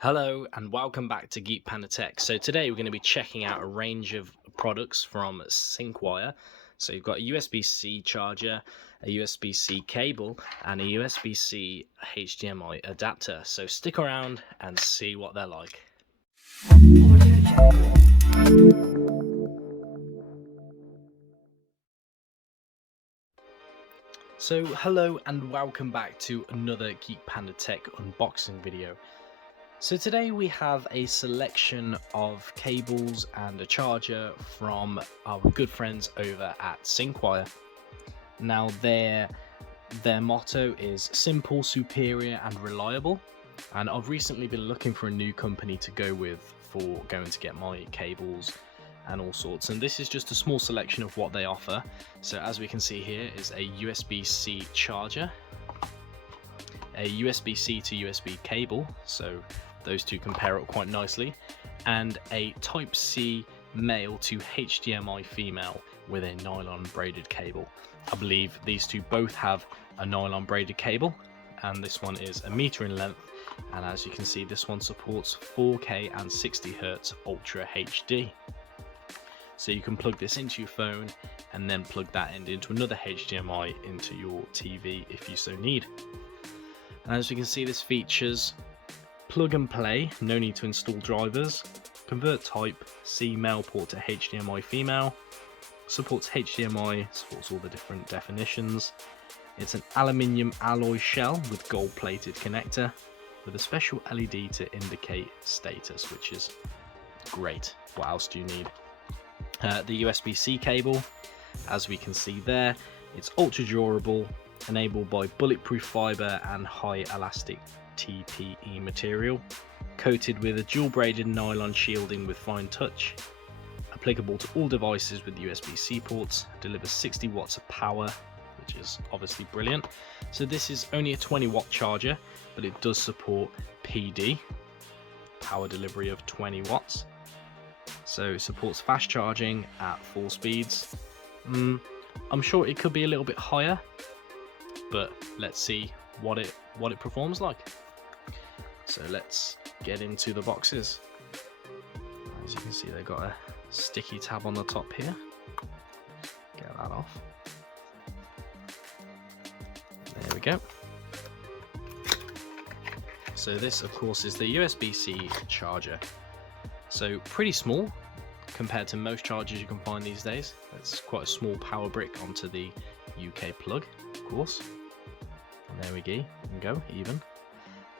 Hello and welcome back to Geek Panda Tech. So today we're going to be checking out a range of products from Syncwire. So you've got a USB-C charger, a USB-C cable, and a USB-C HDMI adapter. So stick around and see what they're like. So hello and welcome back to another Geek Panda Tech unboxing video. So today we have a selection of cables and a charger from our good friends over at Syncwire. Now their motto is simple, superior and reliable, and I've recently been looking for a new company to go with for going to get my cables and all sorts, and this is just a small selection of what they offer. So as we can see here is a USB-C charger, a USB-C to USB cable, so those two compare up quite nicely, and a Type-C male to HDMI female with a nylon braided cable. I believe these two both have a nylon braided cable, and this one is 1 meter in length, and as you can see this one supports 4K and 60Hz Ultra HD. So you can plug this into your phone and then plug that end into another HDMI into your TV if you so need. And as you can see, this features plug and play, no need to install drivers, convert Type-C male port to HDMI female, supports HDMI, supports all the different definitions. It's an aluminium alloy shell with gold plated connector with a special LED to indicate status, which is great. What else do you need? The USB-C cable, as we can see there, it's ultra durable, enabled by bulletproof fiber and high elastic TPE material, coated with a dual braided nylon shielding with fine touch, applicable to all devices with USB-C ports, delivers 60 watts of power, which is obviously brilliant. So this is only a 20-watt charger, but it does support PD, power delivery of 20 watts. So it supports fast charging at 4 speeds. I'm sure it could be a little bit higher, but let's see what it performs like. So let's get into the boxes. As you can see, they've got a sticky tab on the top here. Get that off. There we go. So this, of course, is the USB-C charger. So pretty small compared to most chargers you can find these days. That's quite a small power brick onto the UK plug, of course. And there we go, even.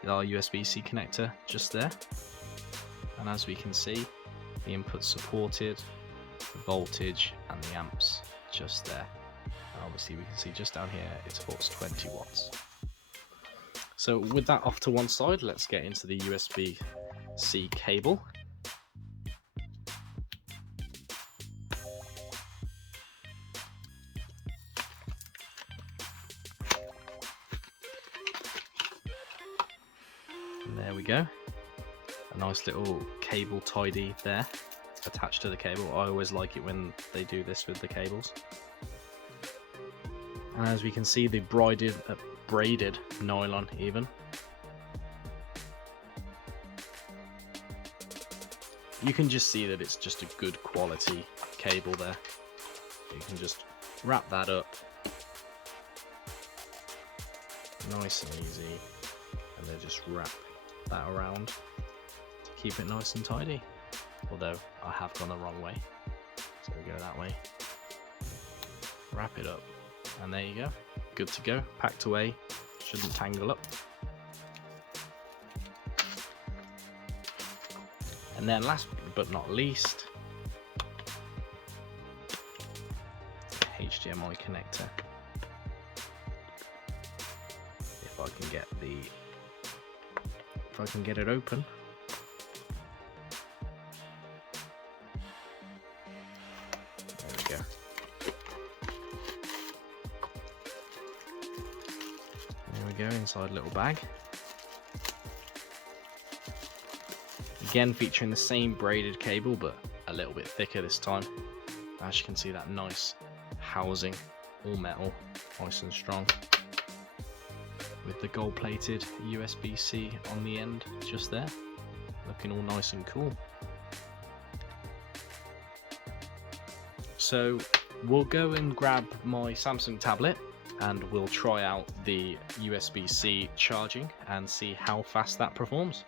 Our USB-C connector just there, and as we can see, the input supported, the voltage and the amps just there, and obviously we can see just down here it supports 20 watts. So with that off to one side, let's get into the USB-C cable. There we go, a nice little cable tidy there attached to the cable. I always like it when they do this with the cables. And as we can see, the braided nylon even. You can just see that it's just a good quality cable there. You can just wrap that up nice and easy, and then just wrap that around to keep it nice and tidy. Although I have gone the wrong way, so we go that way, wrap it up, and there you go, good to go, packed away, shouldn't tangle up. And then last but not least, the HDMI connector. If I can get it open. There we go. There we go, inside a little bag. Again, featuring the same braided cable, but a little bit thicker this time. As you can see, that nice housing, all metal, nice and strong, with the gold plated USB-C on the end just there. looking all nice and cool. So we'll go and grab my Samsung tablet and we'll try out the USB-C charging and see how fast that performs.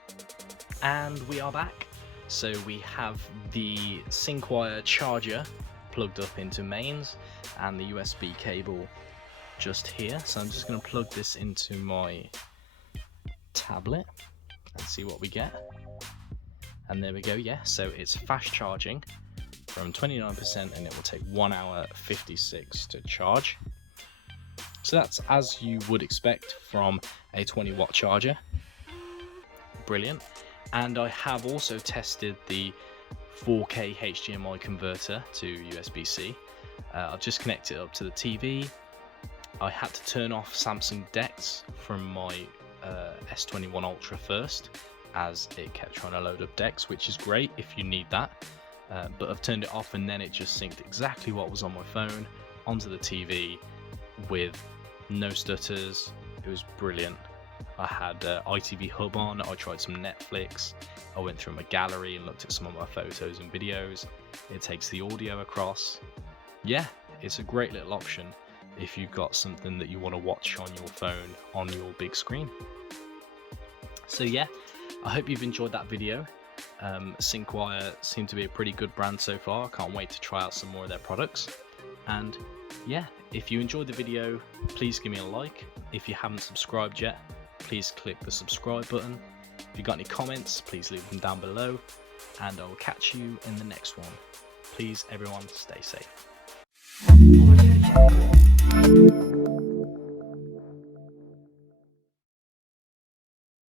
And we are back. So we have the Syncwire charger plugged up into mains and the USB cable just here. So I'm just going to plug this into my tablet and see what we get. And there we go. Yeah, so it's fast charging from 29% and it will take 1 hour 56 to charge. So that's as you would expect from a 20-watt charger. Brilliant. And I have also tested the 4K HDMI converter to USB-C. I've just connected it up to the TV. I had to turn off Samsung DeX from my S21 Ultra first, as it kept trying to load up DeX, which is great if you need that. But I've turned it off and then it just synced exactly what was on my phone onto the TV with no stutters. It was brilliant. I had ITV Hub on, I tried some Netflix, I went through my gallery and looked at some of my photos and videos. It takes the audio across. Yeah, it's a great little option if you've got something that you want to watch on your phone on your big screen. So yeah, I hope you've enjoyed that video. Syncwire seem to be a pretty good brand so far. I can't wait to try out some more of their products. And yeah, if you enjoyed the video, please give me a like. If you haven't subscribed yet, please click the subscribe button. If you've got any comments, please leave them down below, and I will catch you in the next one. Please everyone, stay safe.